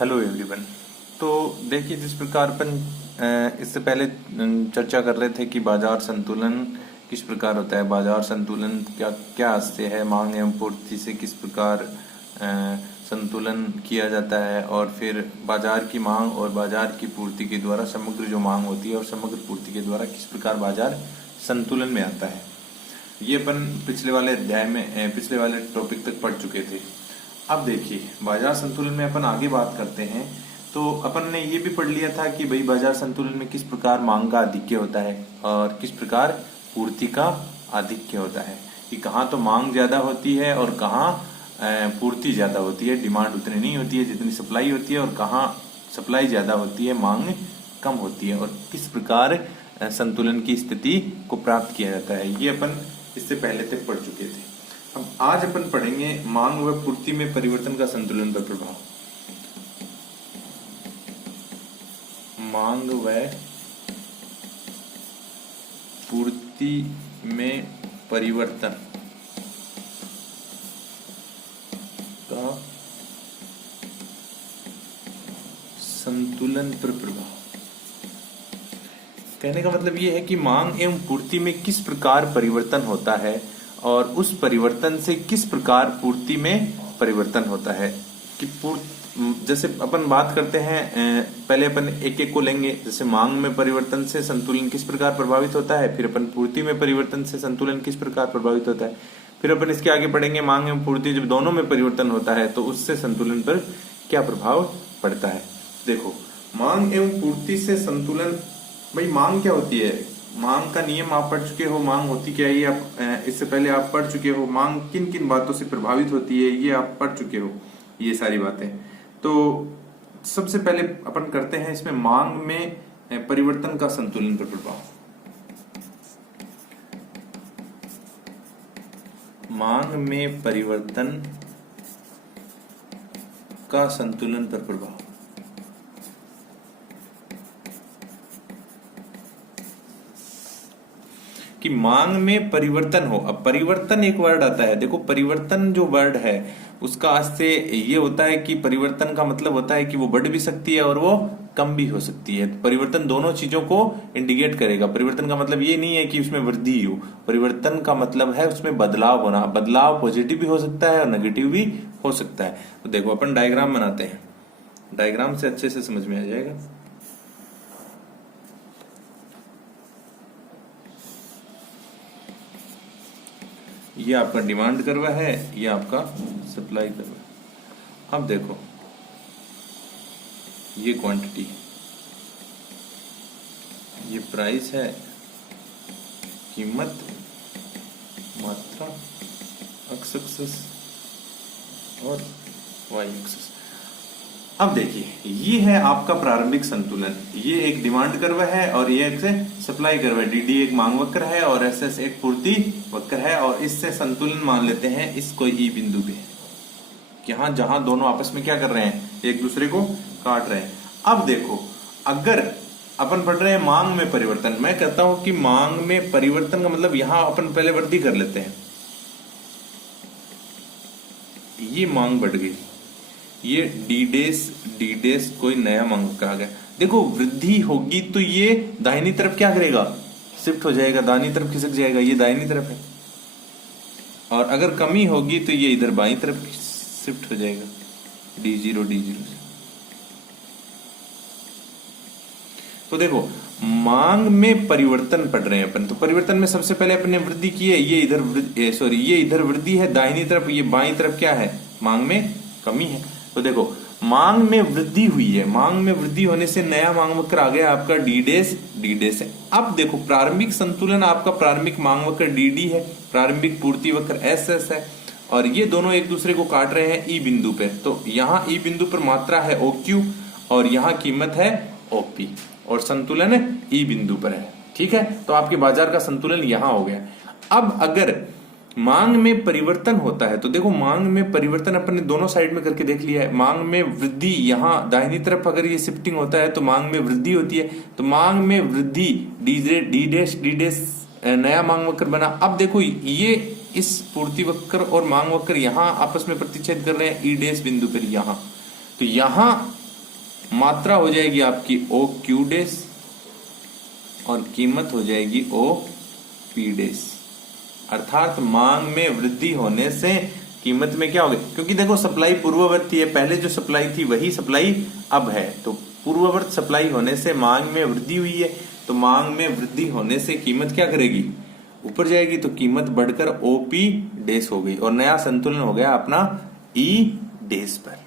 Hello everyone. तो देखिए, जिस प्रकार अपन इससे पहले चर्चा कर रहे थे कि बाजार संतुलन किस प्रकार होता है, बाजार संतुलन क्या क्या से है, मांग एवं पूर्ति से किस प्रकार संतुलन किया जाता है, और फिर बाजार की मांग और बाजार की पूर्ति के द्वारा समग्र जो मांग होती है और समग्र पूर्ति के द्वारा किस प्रकार बाजार संतुलन में आता है। ये अपन पिछले वाले अध्याय में पिछले वाले टॉपिक तक पढ़ चुके थे। अब देखिए, बाजार संतुलन में अपन आगे बात करते हैं। तो अपन ने ये भी पढ़ लिया था कि भाई बाजार संतुलन में किस प्रकार मांग का आधिक्य होता है और किस प्रकार पूर्ति का आधिक्य होता है, कि कहाँ तो मांग ज्यादा होती है और कहाँ पूर्ति ज्यादा होती है, डिमांड उतनी नहीं होती है जितनी सप्लाई होती है, और कहाँ सप्लाई ज्यादा होती है, मांग कम होती है, और किस प्रकार संतुलन की स्थिति को प्राप्त किया जाता है। ये अपन इससे पहले तक पढ़ चुके थे। अब आज अपन पढ़ेंगे मांग व पूर्ति में परिवर्तन का संतुलन पर प्रभाव। मांग व पूर्ति में परिवर्तन का संतुलन पर प्रभाव। कहने का मतलब ये है कि मांग एवं पूर्ति में किस प्रकार परिवर्तन होता है और उस परिवर्तन से किस प्रकार पूर्ति में परिवर्तन होता है। कि जैसे अपन बात करते हैं, पहले अपन एक एक को लेंगे। जैसे मांग में परिवर्तन से संतुलन किस प्रकार प्रभावित होता है, फिर अपन पूर्ति में परिवर्तन से संतुलन किस प्रकार प्रभावित होता है, फिर अपन इसके आगे पढ़ेंगे मांग एवं पूर्ति जब दोनों में परिवर्तन होता है तो उससे संतुलन पर क्या प्रभाव पड़ता है। देखो, मांग एवं पूर्ति से संतुलन, भाई मांग क्या होती है, मांग का नियम आप पढ़ चुके हो। मांग होती क्या है ये आप इससे पहले आप पढ़ चुके हो। मांग किन किन बातों से प्रभावित होती है ये आप पढ़ चुके हो, ये सारी बातें। तो सबसे पहले अपन करते हैं इसमें मांग में परिवर्तन का संतुलन पर प्रभाव। मांग में परिवर्तन का संतुलन पर प्रभाव। कि मांग में परिवर्तन हो। अब परिवर्तन एक वर्ड आता है, देखो परिवर्तन जो वर्ड है उसका अर्थ से ये होता है कि परिवर्तन का मतलब होता है कि वो बढ़ भी सकती है और वो कम भी हो सकती है। परिवर्तन दोनों चीजों को इंडिकेट करेगा। परिवर्तन का मतलब ये नहीं है कि उसमें वृद्धि हो, परिवर्तन का मतलब है उसमें बदलाव होना। बदलाव पॉजिटिव भी हो सकता है और नेगेटिव भी हो सकता है। तो देखो अपन डायग्राम बनाते हैं, डायग्राम से अच्छे से समझ में आ जाएगा। ये आपका डिमांड कर्व है, ये आपका सप्लाई कर्व है। अब देखो, ये क्वांटिटी, ये प्राइस है, कीमत, मात्रा, एक्स एक्सिस और वाई एक्सिस। अब देखिए, ये है आपका प्रारंभिक संतुलन। ये एक डिमांड कर्व है और ये एक सप्लाई कर्व है। डी एक मांग वक्र है और एस एक पूर्ति वक्र है, और इससे संतुलन मान लेते हैं इसको ई बिंदु पे, यहां जहां दोनों आपस में क्या कर रहे हैं, एक दूसरे को काट रहे हैं। अब देखो, अगर अपन पढ़ रहे हैं मांग में परिवर्तन, मैं कहता हूं कि मांग में परिवर्तन का मतलब यहां अपन पहले वृद्धि कर लेते हैं। ये मांग बढ़ गई, ये डी डेस कोई नया मांग आ गया। देखो, वृद्धि होगी तो ये दाहिनी तरफ क्या करेगा, शिफ्ट हो जाएगा, दाहिनी तरफ खिसक जाएगा, ये दाहिनी तरफ है। और अगर कमी होगी तो ये इधर बाईं तरफ शिफ्ट हो जाएगा, D0 से। तो देखो, मांग में परिवर्तन पढ़ रहे हैं अपन, तो परिवर्तन में सबसे पहले अपन ने वृद्धि की है। ये इधर वृद्धि है दाहिनी तरफ, ये बाईं तरफ क्या है, मांग में कमी है। तो देखो, मांग में वृद्धि हुई है, मांग में वृद्धि होने से नया मांग वक्र आ गया आपका डी डेस है। अब देखो, प्रारंभिक संतुलन आपका प्रारंभिक मांग वक्र डी है, प्रारंभिक पूर्ति वक्र एस है, और ये दोनों एक दूसरे को काट रहे हैं ई बिंदु पे। तो यहाँ ई बिंदु पर मात्रा है OQ और यहाँ कीमत है OP, और संतुलन ई बिंदु पर है। ठीक है, तो आपके बाजार का संतुलन यहाँ हो गया। अब अगर मांग में परिवर्तन होता है तो देखो, मांग में परिवर्तन अपन ने दोनों साइड में करके देख लिया है। मांग में वृद्धि, यहाँ दाहिनी तरफ अगर ये शिफ्टिंग होता है तो मांग में वृद्धि होती है। तो मांग में वृद्धि डी डेश नया मांग वक्र बना। अब देखो, ये इस पूर्ति वक्र और मांग वक्र यहाँ आपस में प्रतिच्छेद कर रहे हैं ई डेश बिंदु पर यहाँ। तो यहाँ मात्रा हो जाएगी आपकी ओ क्यू डेज और कीमत हो जाएगी ओ पी डेज। अर्थात मांग में वृद्धि होने से कीमत में क्या हो गया, क्योंकि देखो सप्लाई पूर्ववर्ती है, पहले जो सप्लाई थी वही सप्लाई अब है, तो पूर्ववर्त सप्लाई होने से मांग में वृद्धि हुई है, तो मांग में वृद्धि होने से कीमत क्या करेगी, ऊपर जाएगी, तो कीमत बढ़कर ओपी डेज हो गई और नया संतुलन हो गया अपना ई डेज पर।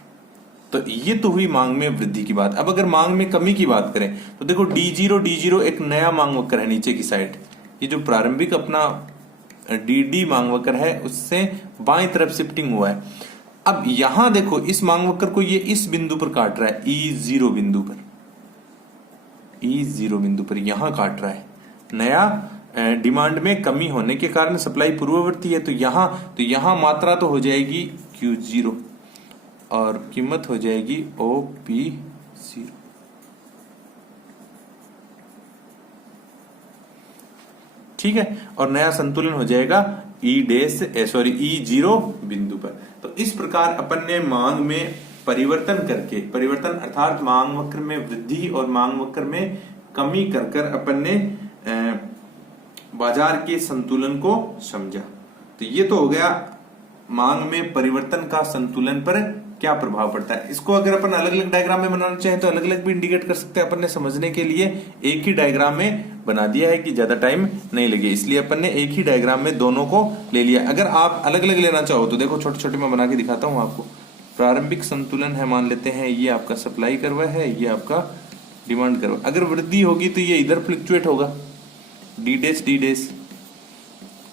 तो ये तो हुई मांग में वृद्धि की बात। अब अगर मांग में कमी की बात करें तो देखो D0 एक नया मांग वक्र है नीचे की साइड, ये जो प्रारंभिक अपना डी मांग वक्र है उससे बाएं तरफ शिफ्टिंग हुआ है। अब यहां देखो इस मांग वक्र को ये इस बिंदु पर काट रहा है, E0 बिंदु पर, E0 बिंदु पर यहां काट रहा है। नया डिमांड में कमी होने के कारण सप्लाई पूर्ववर्ती है, तो यहां मात्रा तो हो जाएगी Q0 और कीमत हो जाएगी OP0। ठीक है, और नया संतुलन हो जाएगा E0 बिंदु पर। तो इस प्रकार अपन ने मांग में परिवर्तन करके, परिवर्तन अर्थात मांग वक्र में वृद्धि और मांग वक्र में कमी कर कर अपन ने बाजार के संतुलन को समझा। तो ये तो हो गया मांग में परिवर्तन का संतुलन पर क्या प्रभाव पड़ता है। इसको अगर अपन अलग अलग डायग्राम में बनाना चाहें तो अलग अलग भी इंडिकेट कर सकते हैं। अपन ने समझने के लिए एक ही डायग्राम में बना दिया है कि ज्यादा टाइम नहीं लगे, इसलिए अपन ने एक ही डायग्राम में दोनों को ले लिया। अगर आप अलग अलग लेना चाहो तो देखो छोटे छोटे मैं बना के दिखाता हूं आपको। प्रारंभिक संतुलन है, मान लेते हैं ये आपका सप्लाई कर्व है, ये आपका डिमांड कर्व। अगर वृद्धि होगी तो ये इधर फ्लक्चुएट होगा, डी डेस,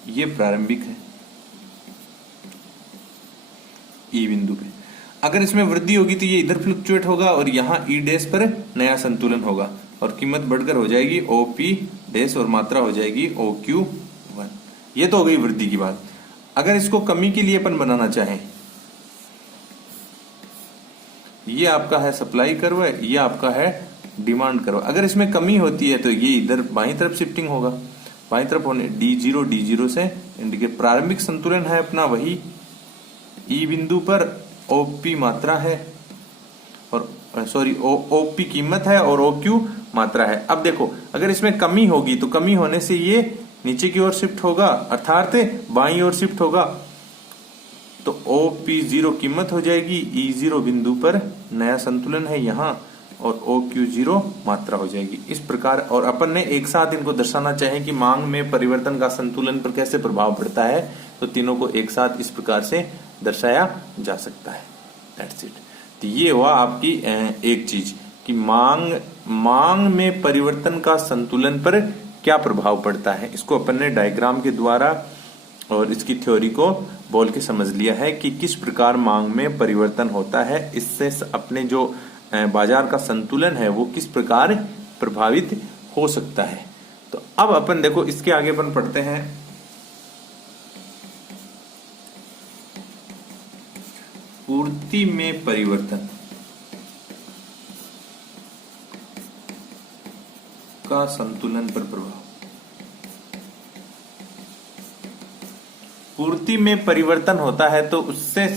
ये प्रारंभिक है ई बिंदु पे। अगर इसमें वृद्धि होगी तो ये इधर फ्लक्चुएट होगा और यहाँ ई डेस पर नया संतुलन होगा और कीमत बढ़कर हो जाएगी ओपी डेस और मात्रा हो जाएगी OQ1। ये तो हो गई वृद्धि की बात। अगर इसको कमी के लिए अपन बनाना चाहें, ये आपका है सप्लाई कर्व, ये आपका है डिमांड कर्व। अगर इसमें कमी होती है तो ये इधर बाईं तरफ शिफ्टिंग होगा, बाईं तरफ होने D0 से इंडिकेट। प्रारंभिक संतुलन है अपना वही, ई बिंदु पर OP मात्रा है और OP कीमत है और OQ मात्रा है। अब देखो अगर इसमें कमी होगी तो कमी होने से ये नीचे की ओर शिफ्ट होगा अर्थात बाईं ओर शिफ्ट होगा, तो OP0 कीमत हो जाएगी, E0 बिंदु पर नया संतुलन है यहाँ और OQ0 मात्रा हो जाएगी। इस प्रकार और अपन ने एक साथ इनको दर्शाना चाहे कि मांग में परिवर्तन का संतुलन पर कैसे प्रभाव पड़ता है, तो तीनों को एक साथ इस प्रकार से दर्शाया जा सकता है। That's it। तो ये हुआ आपकी एक चीज कि मांग में परिवर्तन का संतुलन पर क्या प्रभाव पड़ता है। इसको अपन ने डायग्राम के द्वारा और इसकी थ्योरी को बोल के समझ लिया है कि किस प्रकार मांग में परिवर्तन होता है, इससे अपने जो बाजार का संतुलन है वो किस प्रकार प्रभावित हो सकता है। तो अब अपन देखो इसके आगे अपन पढ़ते हैं पूर्ति में परिवर्तन का संतुलन पर प्रभाव। पूर्ति में परिवर्तन होता है तो उससे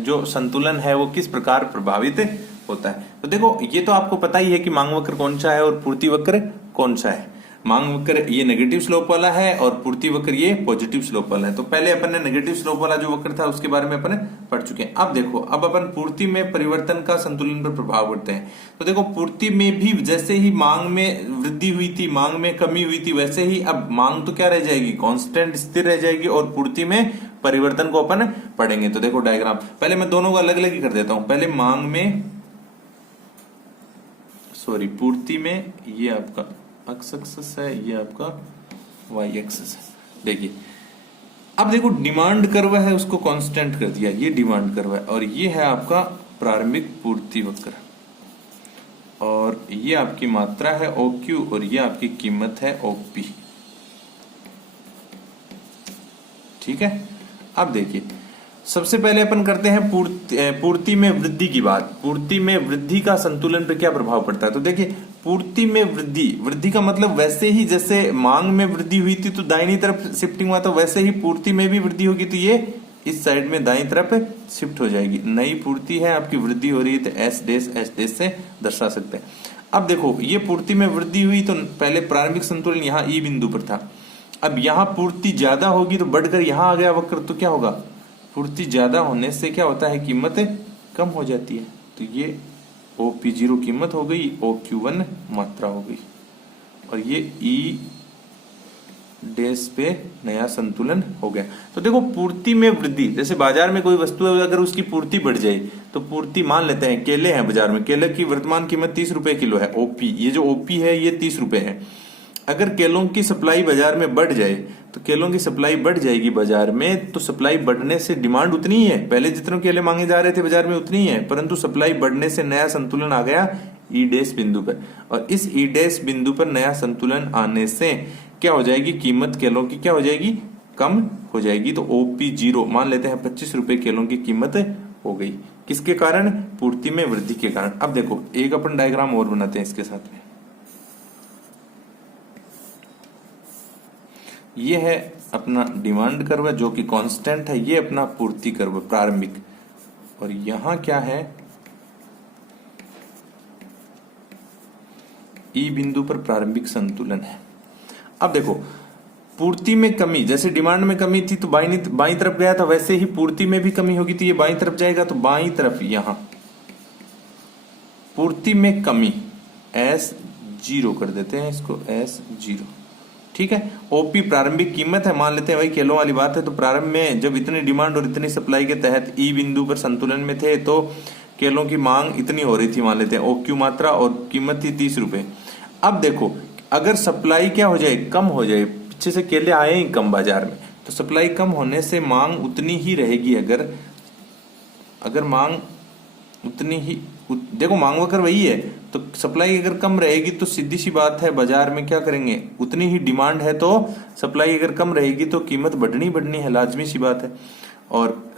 जो संतुलन है वो किस प्रकार प्रभावित होता है। तो देखो ये तो आपको पता ही है कि मांग वक्र कौन सा है और पूर्ति वक्र कौन सा है। मांग वक्र ये नेगेटिव स्लोप वाला है और पूर्ति वक्र ये पॉजिटिव स्लोप वाला है। तो पहले अपन ने नेगेटिव स्लोप वाला जो वक्र था उसके बारे में अपन पढ़ चुके हैं। अब देखो अब अपन पूर्ति में परिवर्तन का संतुलन पर प्रभाव पड़ते हैं। तो देखो पूर्ति में भी जैसे ही मांग में वृद्धि हुई थी, मांग में कमी हुई थी, वैसे ही अब मांग तो क्या रह जाएगी, कांस्टेंट स्थिर रह जाएगी और पूर्ति में परिवर्तन को अपन पढ़ेंगे। तो देखो डायग्राम पहले मैं दोनों को अलग अलग ही कर देता हूं। पहले मांग में पूर्ति में ये आपका एक्स एक्सिस है, ये आपका वाई एक्सिस है। देखिए अब देखो डिमांड कर्व है उसको कांस्टेंट कर दिया, ये डिमांड कर्व है और ये है आपका प्रारंभिक पूर्ति वक्र और ये आपकी मात्रा है OQ और ये आपकी कीमत है OP। ठीक है, अब देखिए सबसे पहले अपन करते हैं पूर्ति में वृद्धि की बात। पूर्ति में वृद्धि का संतुलन पर क्या प्रभाव पड़ता है। तो देखिए पूर्ति में वृद्धि का मतलब वैसे ही जैसे मांग में वृद्धि हुई थी तो दाहिनी तरफ शिफ्टिंग हुआ, तो वैसे ही पूर्ति में भी वृद्धि होगी तो ये इस साइड में दाईं तरफ शिफ्ट हो जाएगी। नई पूर्ति है, आपकी वृद्धि हो रही है, तो एस डैश से दर्शा सकते हैं। अब देखो ये पूर्ति में वृद्धि हुई तो पहले प्रारंभिक संतुलन यहाँ ई बिंदु पर था, अब यहाँ पूर्ति ज्यादा होगी तो बढ़कर यहाँ आ गया वक्र, तो क्या होगा, पूर्ति ज्यादा होने से क्या होता है, कीमत कम हो जाती है। तो ये OP0 कीमत हो गई, OQ1 मात्रा हो गई, और ये ई डैश पे नया संतुलन हो गया। तो देखो पूर्ति में वृद्धि, जैसे बाजार में कोई वस्तु है अगर उसकी पूर्ति बढ़ जाए तो पूर्ति, मान लेते हैं केले हैं बाजार में, केले की वर्तमान कीमत 30 रुपए किलो है, OP, ये जो OP है ये 30 रुपए है। अगर केलों की सप्लाई बाजार में बढ़ जाए तो केलों की सप्लाई बढ़ जाएगी बाजार में, तो सप्लाई बढ़ने से डिमांड उतनी ही है, पहले जितने केले मांगे जा रहे थे बाजार में उतनी ही है, परंतु सप्लाई बढ़ने से नया संतुलन आ गया ई डैश बिंदु पर, और इस ई डैश बिंदु पर नया संतुलन आने से क्या हो जाएगी, कीमत केलों की क्या हो जाएगी, कम हो जाएगी। तो OP0 मान लेते हैं 25 रुपए केलों की कीमत हो गई, किसके कारण, पूर्ति में वृद्धि के कारण। अब देखो एक अपन डायग्राम और बनाते हैं इसके साथ में, ये है अपना डिमांड कर्व जो कि कांस्टेंट है, ये अपना पूर्ति कर्व प्रारंभिक, और यहां क्या है, ई बिंदु पर प्रारंभिक संतुलन है। अब देखो पूर्ति में कमी, जैसे डिमांड में कमी थी तो बाईं तरफ गया था, वैसे ही पूर्ति में भी कमी होगी तो ये बाईं तरफ जाएगा, तो बाईं तरफ यहां पूर्ति में कमी S0 कर देते हैं इसको, S0, ठीक है। OP प्रारंभिक कीमत है, मान लेते हैं वही केलों वाली बात है, तो प्रारंभ में जब इतनी डिमांड और इतनी सप्लाई के तहत ई बिंदु पर संतुलन में थे तो केलों की मांग इतनी हो रही थी, मान लेते हैं OQ मात्रा, और कीमत थी 30 रुपए। अब देखो अगर सप्लाई क्या हो जाए, कम हो जाए, पीछे से केले आए ही कम बाजार में, तो सप्लाई कम होने से मांग उतनी ही रहेगी। अगर मांग उतनी ही, देखो मांग वक्र वही है, तो सप्लाई अगर कम रहेगी तो सीधी सी बात है बाजार में क्या करेंगे, उतनी ही डिमांड है तो सप्लाई अगर कम रहेगी तो कीमत बढ़नी है, लाजमी सी बात है, और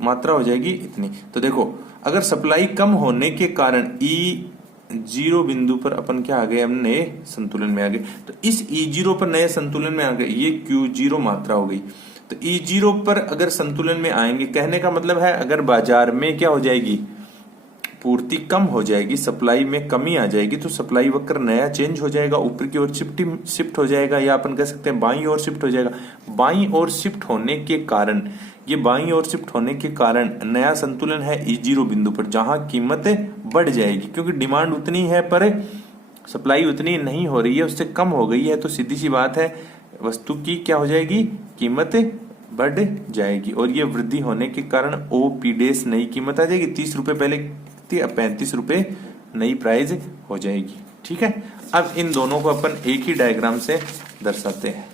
मात्रा हो जाएगी इतनी। तो देखो अगर सप्लाई कम होने के कारण E0 बिंदु पर अपन क्या आ गए, हम नए संतुलन में आ गए, तो इस E0 पर नए संतुलन में आ गए, ये Q0 मात्रा हो गई। तो E0 पर अगर संतुलन में आएंगे, कहने का मतलब है अगर बाजार में क्या हो जाएगी, पूर्ति कम हो जाएगी, सप्लाई में कमी आ जाएगी, तो सप्लाई वक्र नया चेंज हो जाएगा, ऊपर की ओर शिफ्ट हो जाएगा, या अपन कह सकते हैं बाईं ओर शिफ्ट हो जाएगा। बाईं ओर शिफ्ट होने के कारण, ये बाईं ओर शिफ्ट होने के कारण नया संतुलन है E0 बिंदु पर, जहां कीमत बढ़ जाएगी, क्योंकि डिमांड उतनी है पर सप्लाई उतनी नहीं हो रही है, उससे कम हो गई है, तो सीधी सी बात है वस्तु की क्या हो जाएगी, कीमत बढ़ जाएगी, और ये वृद्धि होने के कारण OP डैश नई कीमत आ जाएगी। 30 रुपए पहले थी, अब 35 रुपए नई प्राइस हो जाएगी, ठीक है। अब इन दोनों को अपन एक ही डायग्राम से दर्शाते हैं।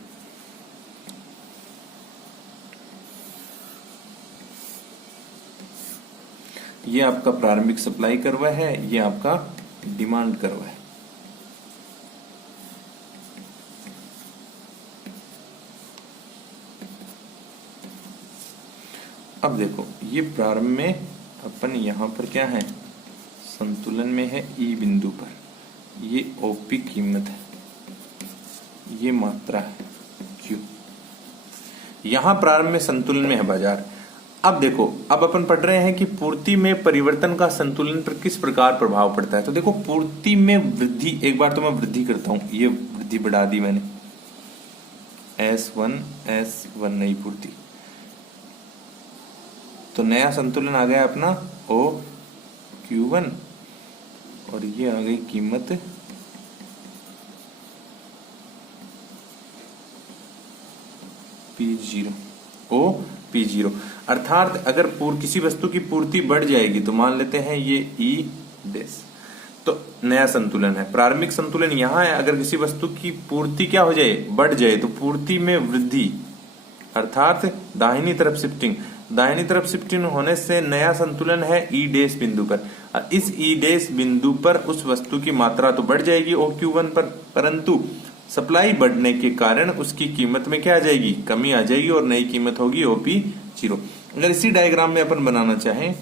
ये आपका प्रारंभिक सप्लाई कर्व है, ये आपका डिमांड कर्व है। अब देखो ये प्रारंभ में अपन यहां पर क्या है, संतुलन में है ई बिंदु पर, ये OP कीमत है, ये मात्रा है Q, यहां प्रारंभ में संतुलन में है बाजार। अब देखो अब अपन पढ़ रहे हैं कि पूर्ति में परिवर्तन का संतुलन पर किस प्रकार प्रभाव पड़ता है। तो देखो पूर्ति में वृद्धि, एक बार तो मैं वृद्धि करता हूं, ये वृद्धि बढ़ा दी मैंने, S1 नई पूर्ति, तो नया संतुलन आ गया अपना OQ1, और ये आ गई कीमत P0, OP0। अर्थात अगर किसी वस्तु की पूर्ति बढ़ जाएगी तो मान लेते हैं ये E डैश, तो नया संतुलन है, प्रारंभिक संतुलन यहां है। अगर किसी वस्तु की पूर्ति क्या हो जाए, बढ़ जाए, तो पूर्ति में वृद्धि अर्थात दाहिनी तरफ शिफ्टिंग, दाहिनी तरफ शिफ्टिंग होने से नया संतुलन है ई डैश बिंदु पर। इस ई डैश बिंदु पर उस वस्तु की मात्रा तो बढ़ जाएगी OQ1 पर, परंतु सप्लाई बढ़ने के कारण उसकी कीमत में क्या आ जाएगी, कमी आ जाएगी, और नई कीमत होगी OP0। अगर इसी डायग्राम में अपन बनाना चाहें,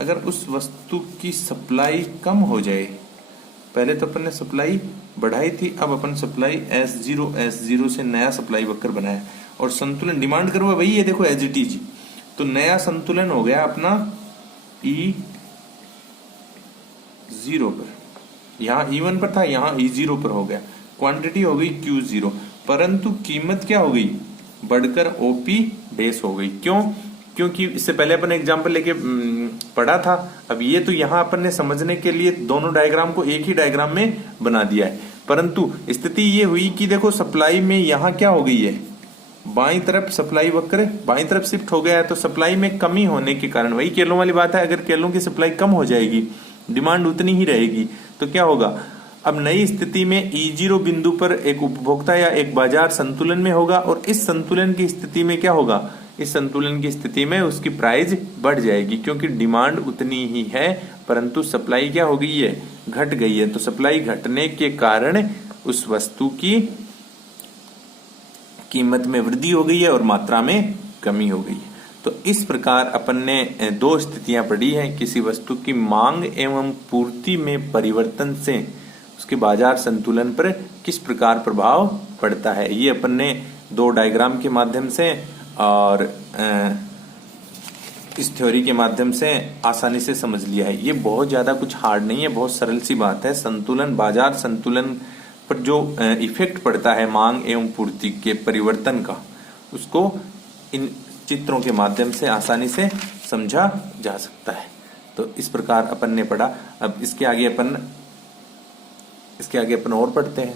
अगर उस वस्तु की सप्लाई कम हो जाए, पहले तो अपन ने सप्लाई बढ़ाई थी, अब अपन सप्लाई S0 से नया सप्लाई वक्र बनाया, और संतुलन डिमांड कर्व वही है, देखो एज इट इज, तो नया संतुलन हो गया अपना E0 पर, यहाँ E1 पर था, यहाँ E0 पर हो गया, क्वांटिटी हो गई Q0, परंतु कीमत क्या हो गई, बढ़कर OP बेस हो गई। क्यों? क्योंकि इससे पहले अपन एग्जांपल लेके पढ़ा था। अब ये तो यहाँ अपन ने समझने के लिए दोनों डायग्राम को एक ही डायग्राम में बना दिया है, परंतु स्थिति ये हुई कि देखो सप्लाई में यहाँ क्या हो गई है, बाईं तरफ सप्लाई वक्र बाईं तरफ शिफ्ट हो गया है, तो सप्लाई में कमी होने के कारण, वही केलों वाली बात है, अगर केलों की सप्लाई कम हो जाएगी डिमांड उतनी ही रहेगी, तो क्या होगा, अब नई स्थिति में E0 बिंदु पर एक उपभोक्ता या एक बाजार संतुलन में होगा, और इस संतुलन की स्थिति में क्या होगा, इस संतुलन की स्थिति में उसकी प्राइस बढ़ जाएगी, क्योंकि डिमांड उतनी ही है परंतु सप्लाई क्या हो गई है, घट गई है। तो सप्लाई घटने के कारण उस वस्तु की कीमत में वृद्धि हो गई है और मात्रा में कमी हो गई है। तो इस प्रकार अपन ने दो स्थितियां पढ़ी हैं, किसी वस्तु की मांग एवं पूर्ति में परिवर्तन से उसके बाजार संतुलन पर किस प्रकार प्रभाव पड़ता है। ये अपन ने दो डायग्राम के माध्यम से और इस थ्योरी के माध्यम से आसानी से समझ लिया है। ये बहुत ज्यादा कुछ हार्ड नहीं है, बहुत सरल सी बात है। संतुलन, बाजार संतुलन पर जो इफेक्ट पड़ता है मांग एवं पूर्ति के परिवर्तन का, उसको इन चित्रों के माध्यम से आसानी से समझा जा सकता है। तो इस प्रकार अपन ने पढ़ा। अब इसके आगे अपन और पढ़ते हैं।